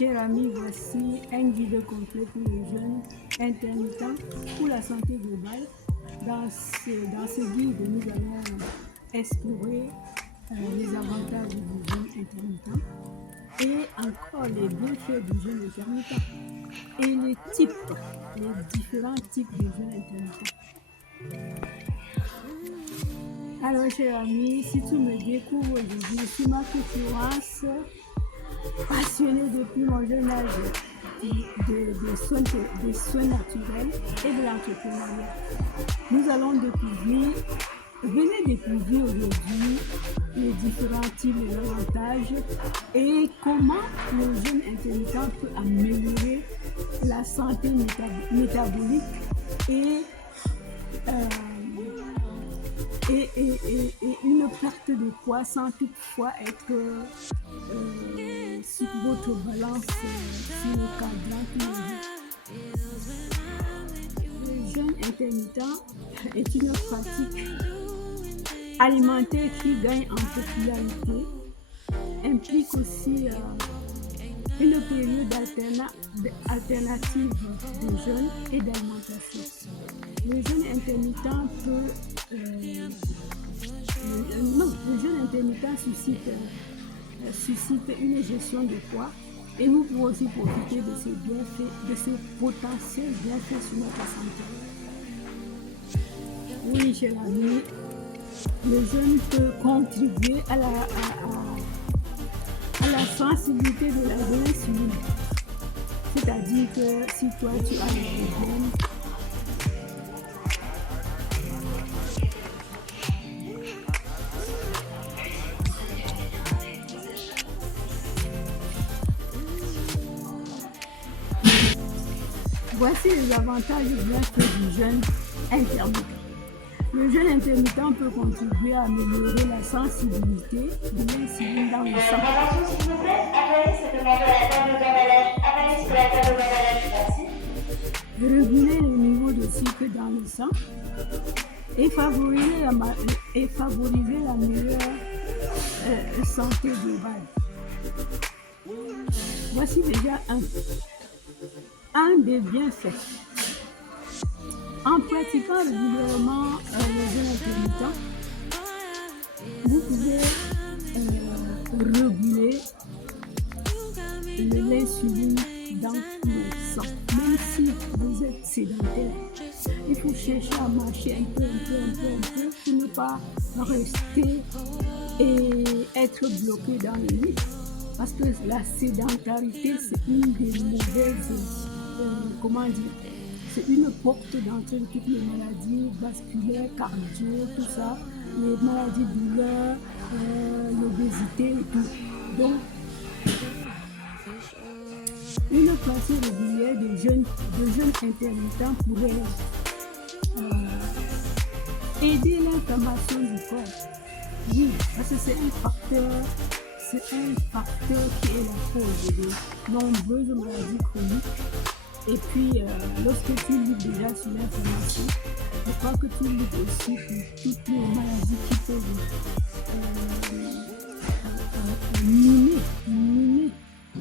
Chers amis, voici un guide complet pour les jeunes intermittents pour la santé globale. Dans ce guide, nous allons explorer les avantages du jeûne intermittent et encore les bienfaits du jeûne intermittent et les différents types de jeûne intermittent. Alors, chers amis, si tu me découvres aujourd'hui, je suis Marc Florence, passionnée depuis mon jeune âge des soins naturels et de l'entrepreneuriat. Nous allons venez découvrir aujourd'hui les différents types d'avantages et comment le jeûne intermittent peut améliorer la santé métabolique et une perte de poids sans toutefois être sur votre balance sur le cadran. Le jeûne intermittent est une pratique alimentaire qui gagne en popularité, implique aussi une période alternative de jeûne et d'alimentation. Le jeûne intermittent suscite une gestion de poids et nous pouvons aussi profiter de ces bienfaits, de ces potentiels bienfaits sur notre santé. Oui, chers amis, le jeûne peut contribuer à la sensibilité de la l'insuline. C'est-à-dire que si toi tu as des problèmes, voici les avantages et bienfaits du jeûne intermittent. Le jeûne intermittent peut contribuer à améliorer la sensibilité de l'insuline dans le sang. Attention s'il vous plaît, appelez simplement de la table d'emballage. Appelez sur la table d'emballage, merci. Réguler les niveaux de sucre dans le sang et favoriser la meilleure santé globale. Voici déjà un des bienfaits. En pratiquant régulièrement le jeûne intermittent, vous pouvez réguler l'insuline dans le sang. Même si vous êtes sédentaire, il faut chercher à marcher un peu pour ne pas rester et être bloqué dans le lit. Parce que la sédentarité, c'est une des mauvaises, c'est une porte d'entrée de toutes les maladies vasculaires, cardio, tout ça, les maladies de douleur, l'obésité et tout. Donc, une pratique régulière de jeûne intermittent pourrait aider l'inflammation du corps. Oui, parce que c'est un facteur qui est la cause de nombreuses maladies chroniques. Et puis, lorsque tu lis déjà sur l'inflammation, je crois que tu lis aussi sur toutes les maladies qui peuvent miner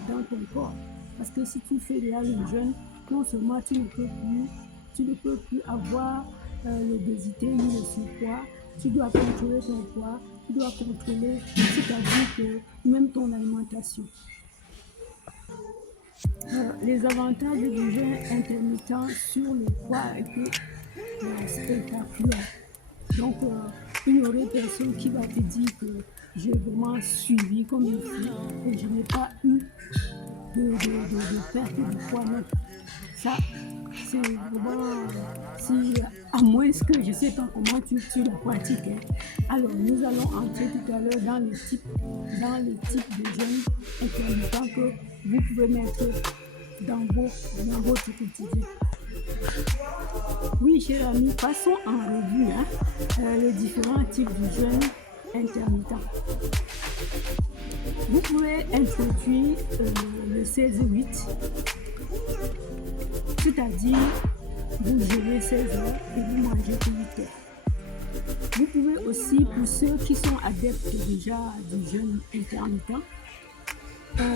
dans ton corps. Parce que si tu fais déjà le jeûne, non seulement tu ne peux plus avoir l'obésité ni le surpoids, tu dois contrôler ton poids, tu dois contrôler, c'est-à-dire que même ton alimentation. Les avantages du jeûne intermittent sur le poids étaient spectaculaires. Donc, il y aurait personne qui va te dire que j'ai vraiment suivi comme il faut et je n'ai pas eu de perte de poids. Non. Ça, c'est vraiment, à moins que je ne sais pas comment tu la pratiques. Hein. Alors, nous allons entrer tout à l'heure dans les types de jeûne intermittents que vous pouvez mettre dans votre quotidien. Oui, chers amis, passons en revue les différents types de jeûne intermittent. Vous pouvez introduire le 16-8, c'est-à-dire vous jeûnez 16 heures et vous mangez que 8 heures. Vous pouvez aussi, pour ceux qui sont adeptes déjà du jeûne intermittent,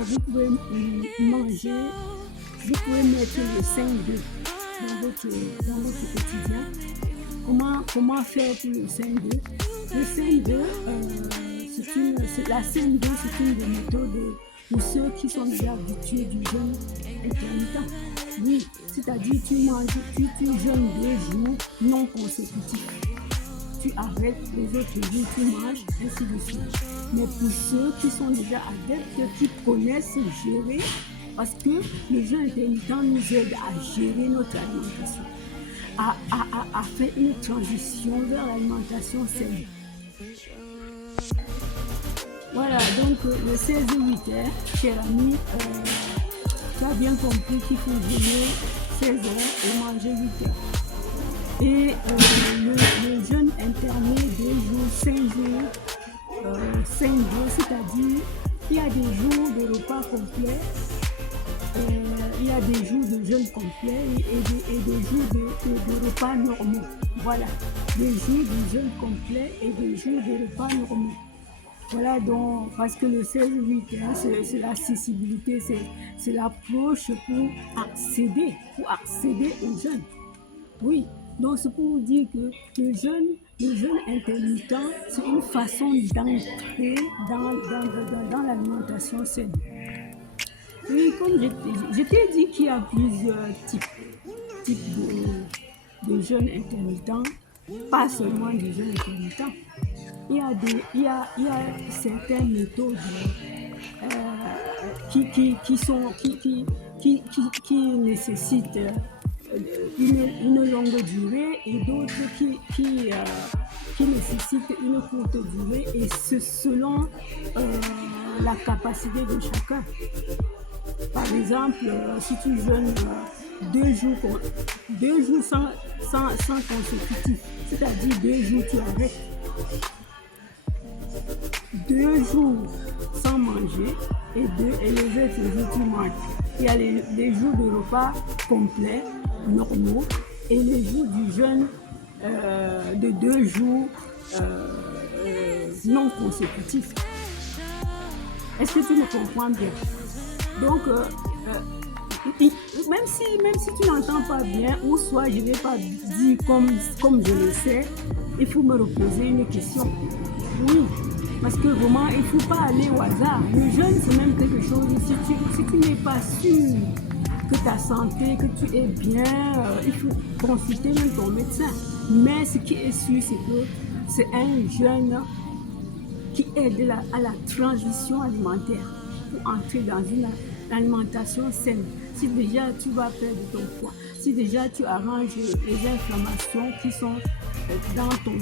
vous pouvez manger, vous pouvez mettre le 5-2 dans votre quotidien. Comment faire pour le 5-2? Le 5-2, la 5-2, c'est une des méthodes pour ceux qui sont déjà habitués du jeûne intermittent. Oui, c'est-à-dire tu jeûnes 2 jours non consécutifs. Tu arrêtes les autres jours, tu manges, ainsi de suite. Mais pour ceux qui sont déjà adeptes, qui connaissent gérer, parce que le jeûne intermittent nous aide à gérer notre alimentation, à faire une transition vers l'alimentation saine. Voilà, donc le 16-8, cher ami, tu as bien compris qu'il faut jeûner 16 heures et manger 8 heures. Et le jeûne internet 2 jours, 5 jours, 5 jours, c'est-à-dire il y a des jours de repas complets, il y a des jours de jeûne complet et des jours de repas normaux. Voilà, des jours de jeûne complet et des jours de repas normaux. Voilà donc, parce que le 16-8, c'est l'accessibilité, c'est l'approche pour accéder au jeûne. Oui, donc c'est pour vous dire que le jeûne intermittent, c'est une façon d'entrer dans l'alimentation saine. Oui, comme je t'ai dit qu'il y a plusieurs types de jeûne intermittent, pas seulement du jeûne intermittent. Il y a certaines méthodes qui nécessitent une longue durée et d'autres qui nécessitent une courte durée, et c'est selon la capacité de chacun. Par exemple, si tu jeûnes 2 jours sans consécutif, c'est-à-dire 2 jours tu arrêtes, 2 jours sans manger et les autres jours tu manges. Il y a les jours de repas complets, normaux, et les jours du jeûne de 2 jours non consécutifs. Est-ce que tu me comprends bien? Donc, même si tu n'entends pas bien, ou soit je ne vais pas dire comme je le sais, il faut me reposer une question. Oui, parce que vraiment, il ne faut pas aller au hasard. Le jeûne, c'est même quelque chose, si tu n'es pas sûr que ta santé, que tu es bien, il faut consulter même ton médecin. Mais ce qui est sûr, c'est que c'est un jeûne qui aide à la transition alimentaire pour entrer dans une alimentation saine. Si déjà tu vas perdre ton poids, si déjà tu arranges les inflammations qui sont dans ton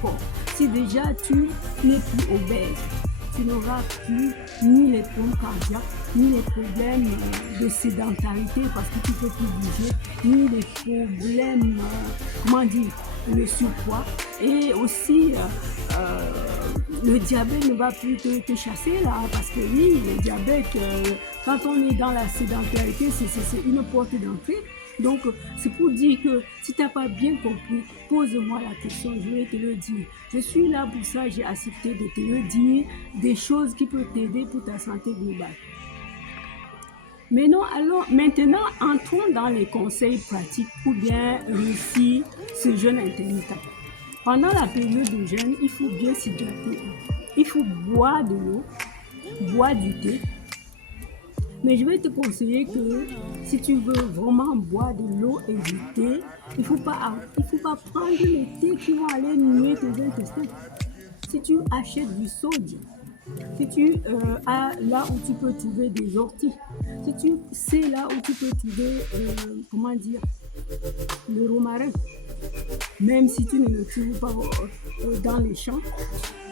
corps, si déjà tu n'es plus obèse, tu n'auras plus ni les problèmes cardiaques, ni les problèmes de sédentarité parce que tu ne peux plus bouger, ni les problèmes, le surpoids, et aussi le diabète ne va plus te chasser là, parce que oui, le diabète, quand on est dans la sédentarité, c'est une porte d'entrée. Donc, c'est pour dire que si tu n'as pas bien compris, pose-moi la question, je vais te le dire. Je suis là pour ça, j'ai accepté de te le dire, des choses qui peuvent t'aider pour ta santé globale. Mais non, alors maintenant, entrons dans les conseils pratiques pour bien réussir ce jeûne intermittent. Pendant la période de jeûne, il faut bien s'hydrater. Il faut boire de l'eau, boire du thé. Mais je vais te conseiller que si tu veux vraiment boire de l'eau et du thé, il ne faut pas prendre les thés qui vont aller nuire tes intestins. Si tu achètes du sodium, si tu as là où tu peux trouver des orties, si tu sais là où tu peux trouver, le romarin, même si tu ne le trouves pas dans les champs,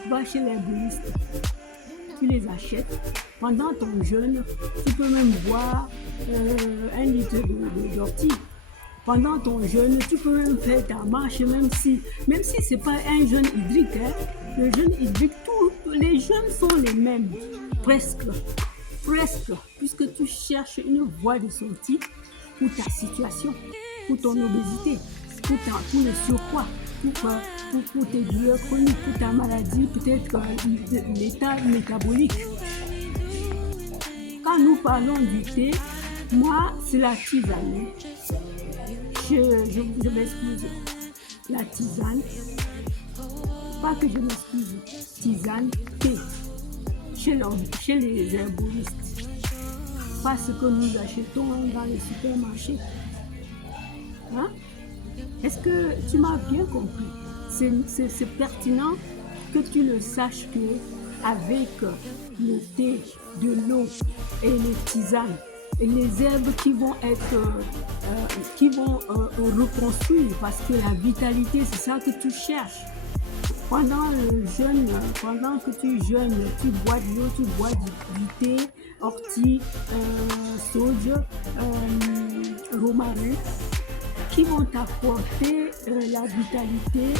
va chez l'herboriste, tu les achètes. Pendant ton jeûne, tu peux même boire 1 litre d'ortie. Pendant ton jeûne, tu peux même faire ta marche, même si ce n'est pas un jeûne hydrique. Le jeûne hydrique, les jeûnes sont les mêmes, presque, puisque tu cherches une voie de sortie pour ta situation, pour ton obésité, pour le surpoids, pour tes douleurs chroniques, pour ta maladie, peut-être l'état métabolique. quand nous parlons du thé, moi, c'est la tisane. Je m'excuse. La tisane. Pas que je m'excuse. Tisane, thé. Chez les herboristes. Pas ce que nous achetons dans les supermarchés. Hein? Est-ce que tu m'as bien compris? C'est pertinent que tu le saches que avec le thé, de l'eau et les tisanes et les herbes qui vont reconstruire parce que la vitalité, c'est ça que tu cherches. Pendant que tu jeûnes, tu bois de l'eau, tu bois du thé, ortie, sauge, romarin, qui vont t'apporter la vitalité,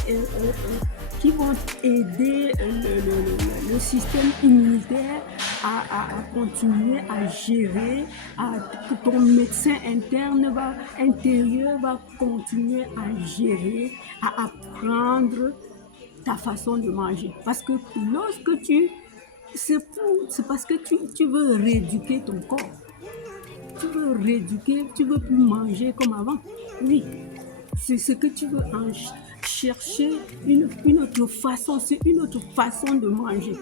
qui vont aider le système immunitaire à continuer à gérer, que ton médecin intérieur va continuer à gérer, à apprendre ta façon de manger. Parce que lorsque c'est parce que tu veux rééduquer ton corps. Tu veux rééduquer, tu veux plus manger comme avant. Oui, c'est ce que tu veux en chercher une autre façon, c'est une autre façon de manger.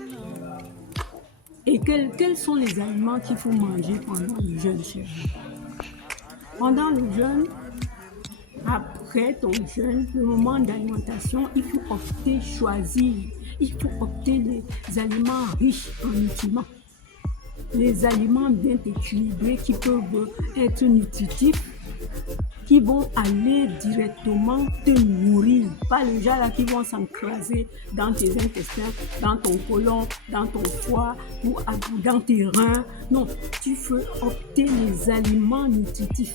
Et quels sont les aliments qu'il faut manger pendant le jeûne, chérie? Pendant le jeûne, après ton jeûne, le moment d'alimentation, il faut choisir. Il faut opter les aliments riches en nutriments. Les aliments bien équilibrés qui peuvent être nutritifs, qui vont aller directement te nourrir. Pas les gens là qui vont s'encraser dans tes intestins, dans ton côlon, dans ton foie ou dans tes reins. Non, tu veux opter les aliments nutritifs.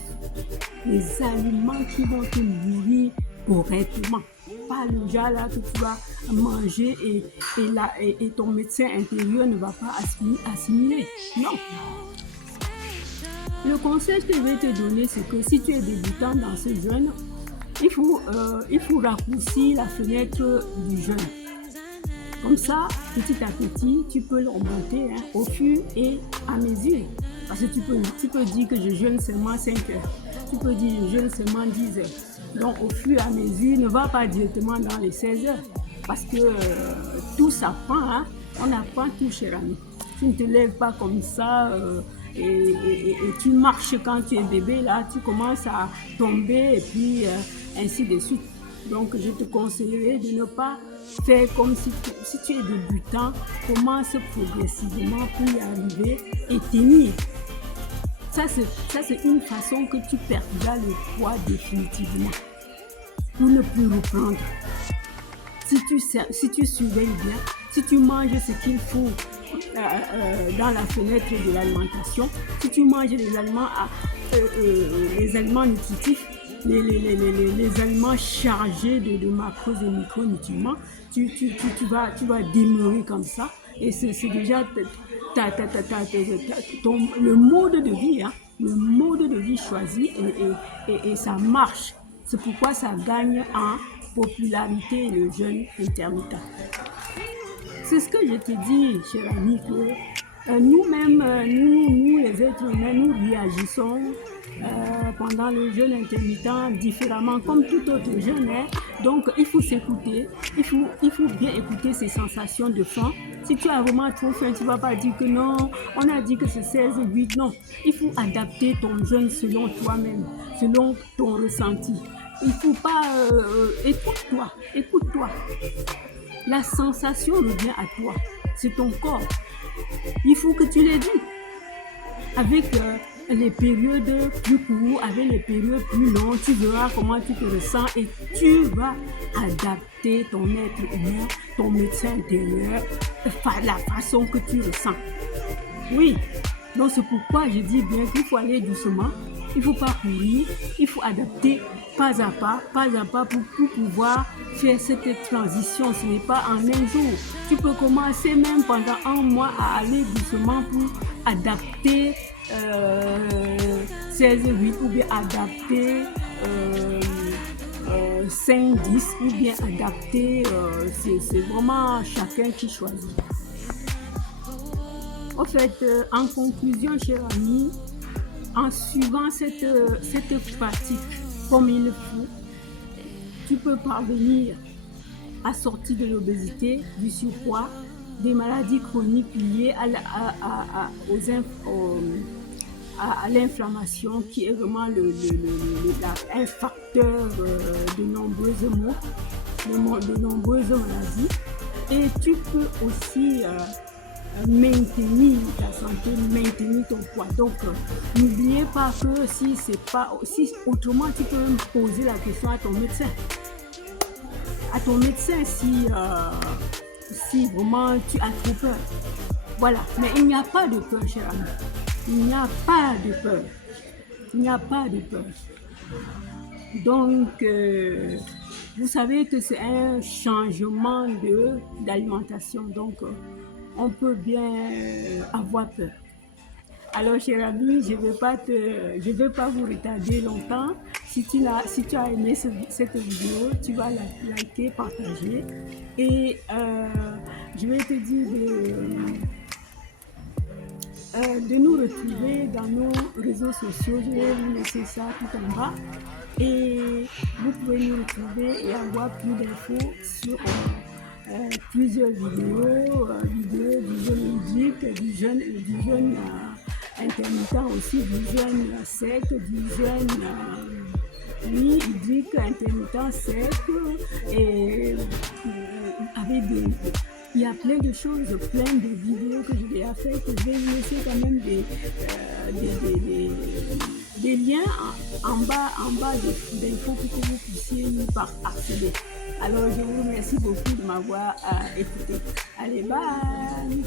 Les aliments qui vont te nourrir correctement. Pas le genre là que tu vas manger et ton médecin intérieur ne va pas assimiler. Non. Le conseil que je vais te donner, c'est que si tu es débutant dans ce jeûne, il faut raccourcir la fenêtre du jeûne. Comme ça, petit à petit, tu peux l'augmenter au fur et à mesure. Parce que tu peux dire que je jeûne seulement 5 heures. Tu peux dire que je jeûne seulement 10 heures. Donc, au fur et à mesure, ne va pas directement dans les 16 heures. Parce que tout s'apprend, on apprend tout, cher ami. Tu ne te lèves pas comme ça et tu marches quand tu es bébé, là, tu commences à tomber et puis ainsi de suite. Donc, je te conseillerais de ne pas faire comme si tu es débutant, commence progressivement pour y arriver et tenir. Ça, c'est une façon que tu perdras le poids définitivement pour ne plus reprendre. Si tu surveilles bien, si tu manges ce qu'il faut dans la fenêtre de l'alimentation, si tu manges les aliments nutritifs, les aliments chargés de macros et micronutriments, tu vas demeurer comme ça. Et c'est déjà le mode de vie, le mode de vie choisi et ça marche. C'est pourquoi ça gagne en popularité le jeûne intermittent. C'est ce que je te dis, cher ami, que nous-mêmes, nous les êtres humains, nous réagissons pendant le jeûne intermittent différemment comme tout autre jeûne. Donc, il faut s'écouter, il faut bien écouter ses sensations de faim. Si tu as vraiment trop faim, tu ne vas pas dire que non, on a dit que c'est 16-8. Non, il faut adapter ton jeûne selon toi-même, selon ton ressenti. Il ne faut pas... écoute-toi. La sensation revient à toi. C'est ton corps. Il faut que tu l'éduques. Avec les périodes plus courtes, avec les périodes plus longues, tu verras comment tu te ressens et tu vas adapter ton être humain, ton médecin intérieur, la façon que tu ressens. Oui, donc c'est pourquoi je dis bien qu'il faut aller doucement, il ne faut pas courir, il faut adapter pas à pas pour pouvoir faire cette transition. Ce n'est pas en un jour. Tu peux commencer même pendant un mois à aller doucement pour adapter 16-8 ou bien adapter 5-10 ou bien adapter, c'est vraiment chacun qui choisit. En fait, en conclusion, cher ami, en suivant cette pratique comme il faut, tu peux parvenir à sortir de l'obésité, du surpoids, des maladies chroniques liées à l'inflammation, qui est vraiment un facteur de nombreuses maux, de nombreuses maladies. Et tu peux aussi maintenir ta santé, maintenir ton poids. Donc, n'oubliez pas que si autrement, tu peux me poser la question à ton médecin. Si vraiment tu as trop peur. Voilà. Mais il n'y a pas de peur, cher ami. Il n'y a pas de peur. Il n'y a pas de peur. Donc, vous savez que c'est un changement d'alimentation. Donc, on peut bien avoir peur. Alors, cher ami, je ne vais pas vous retarder longtemps. Si tu as aimé cette vidéo, tu vas la liker, partager. Et je vais te dire de nous retrouver dans nos réseaux sociaux. Je vais vous laisser ça tout en bas. Et vous pouvez nous retrouver et avoir plus d'infos sur plusieurs vidéos du jeûne hydrique, du jeûne intermittent aussi, du jeûne sec, du jeûne hydrique, intermittent, sec, et il y a plein de choses, plein de vidéos que je vais faire, que je vais vous laisser quand même des liens en bas d'infos pour que vous puissiez y accéder. Alors, je vous remercie beaucoup de m'avoir écouté. Allez, bye!